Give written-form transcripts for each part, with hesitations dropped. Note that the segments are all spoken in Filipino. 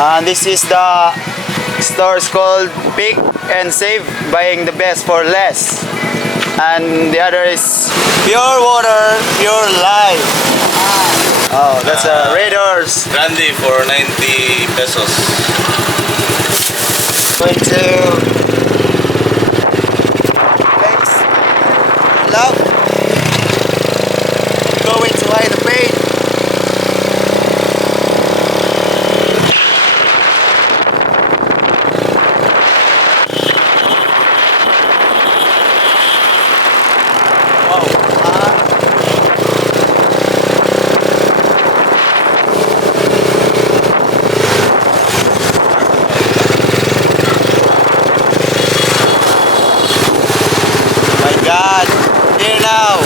And this is the store called Pick and Save, buying the best for less. And the other is Pure Water, Pure Life. Oh, that's a Raiders. Grande for 90 pesos. Going to place love. Going to hide the pain. God, here now.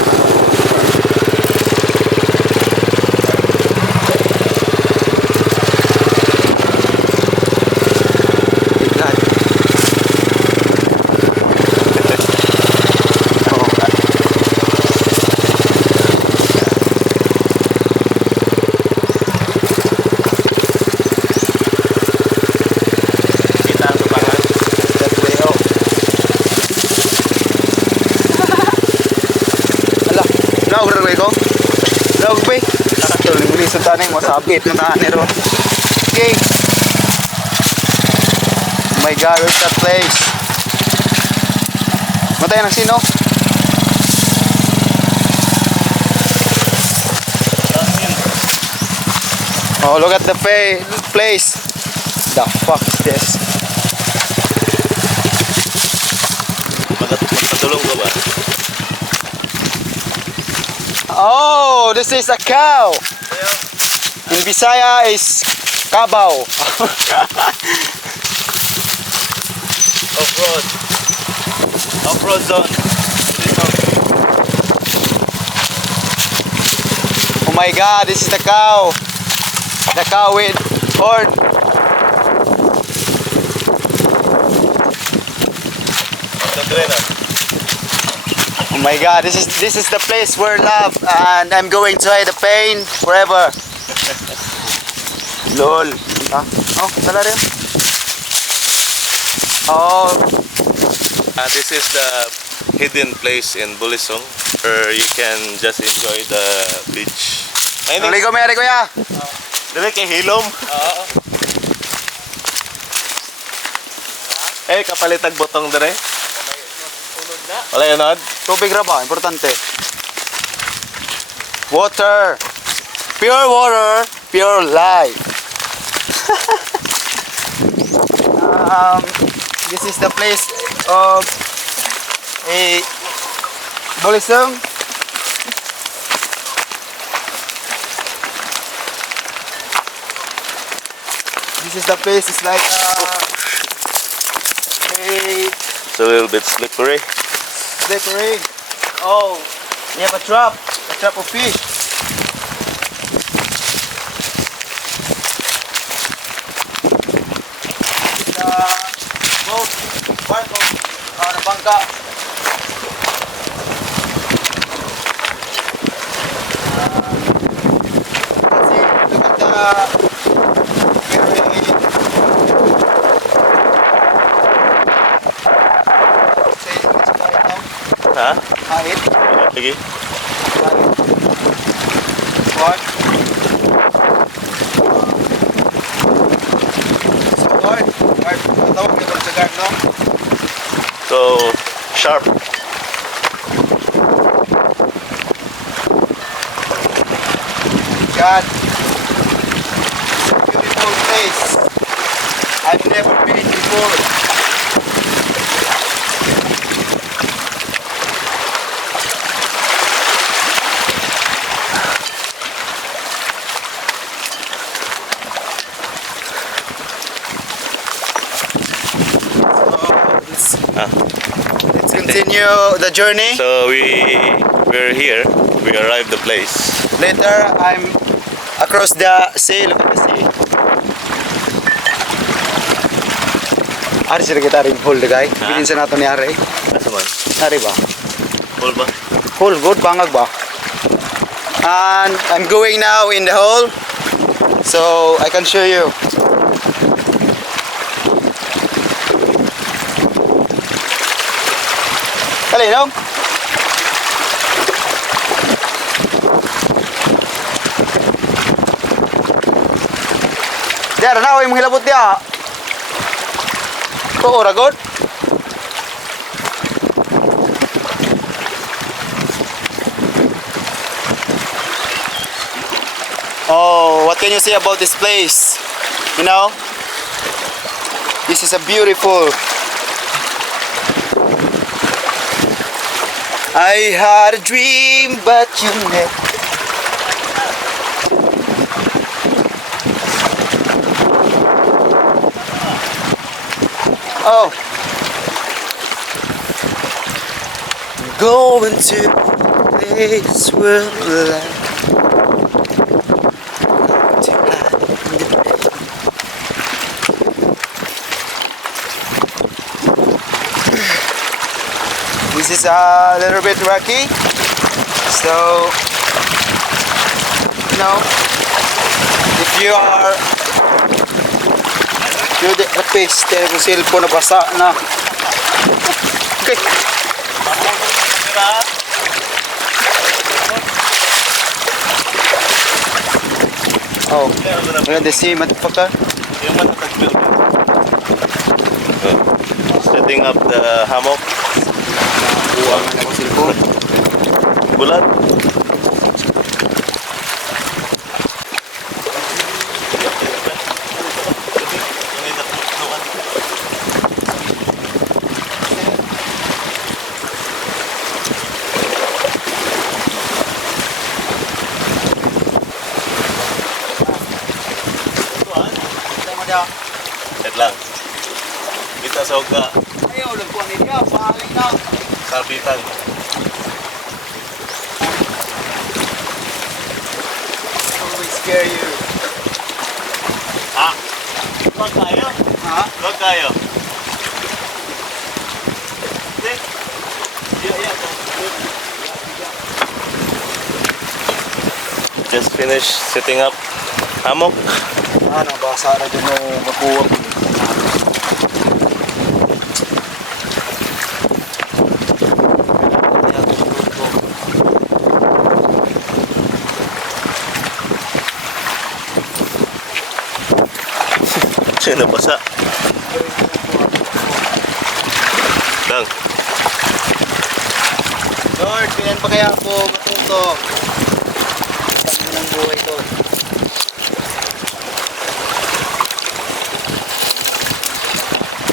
Taning masabit na tanero. Okay. Oh my God, where's that place? Matay ng sino? Oh, look at the place. The fuck is this? Magpatulong ka ba? Oh, this is a cow. In Bisaya is kabaw. Off-road. Off-road zone. Oh my God, this is the cow. The cow with horn. Oh my God, this is the place where love, and I'm going to hide the pain forever. Lol. Ah, oh, tala rin. Oh. This is the hidden place in Bulisong where you can just enjoy the beach. Tuloy ko, mayari kuya. Dire kay hilom. Oo. Kapalitag botong dire. Wala yun. Tubig ra ba? Importante. Water. Pure water, pure life. This is the place of a Bulisong. This is the place. It's like it's a little bit slippery. Oh, you have a trap of fish. Boat, part of the bangka. Let's see, look at the Ha? Hait. Sige. What? So hard. Tawag nito sa guard, no? So sharp. God, it's a beautiful place. I've never been before. Let's continue the journey. So we're here. We arrived the place. Later, I'm across the sea. Look at the sea. Ari sila kita rin hold guy. Bilin sa nato ni Ari. Asa man? Ari ba? Hole ba? Hole good bangag ba? And I'm going now in the hole, so I can show you. Kali no? There na oy mga labot dia. To ora god. Oh, what can you say about this place? You know, this is a beautiful. I had a dream, but you never. Oh, I'm going to a place where life. This is a little bit rocky, so you know, if you are the pace, tayo kung cellphone na basa na. Okay. Oh, look at the sea, motherfucker. Setting up the hammock. Buwang na ako cellphone. Bulat. Wait lang. Kita sa uga. Ayaw, lagpuan niya, pahaling na. Karbitan. Always scare you. Wag kayo. Ha? Wag kayo. Just finished setting up hammock. Nabasa na dyan yung makuha. Siya nabasa. Lang. Lord, kailan pa kaya ako matuto? Saan mo ng buhay ko?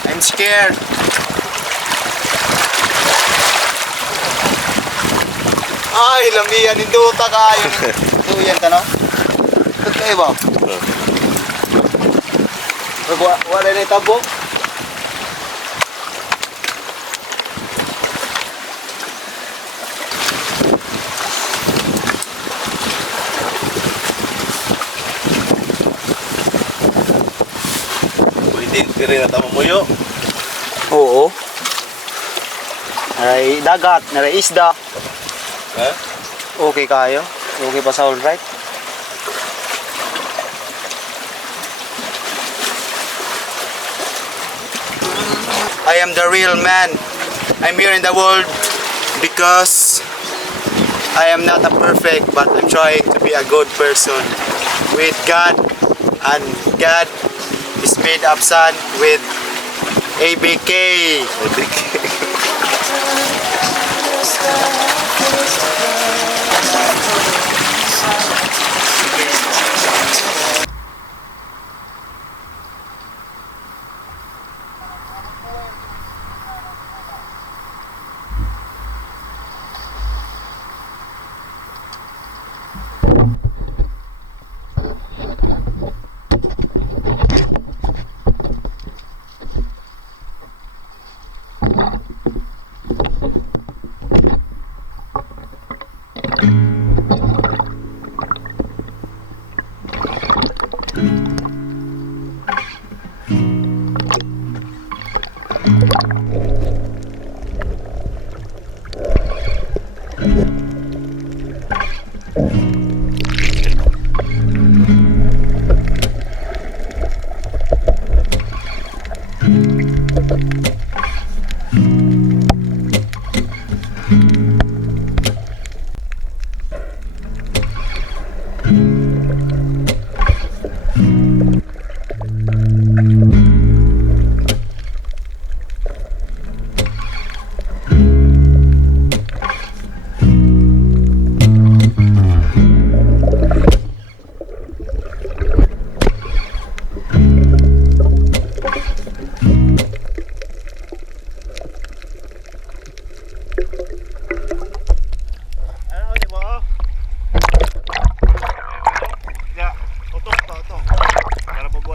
I'm scared. Ay, lamihan ni Duta kayo. Tuyan ka no? Ito kayo ba? Wala na itabo? Pwede rin na tamamuyo. Oo. Naray dagat, naray isda. Ha? Okay kayo? Okay pa sa alright? I am the real man. I'm here in the world because I am not a perfect, but I'm trying to be a good person with God, and God is made up son with ABK. You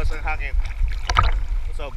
Tapos ang hakit. Usob.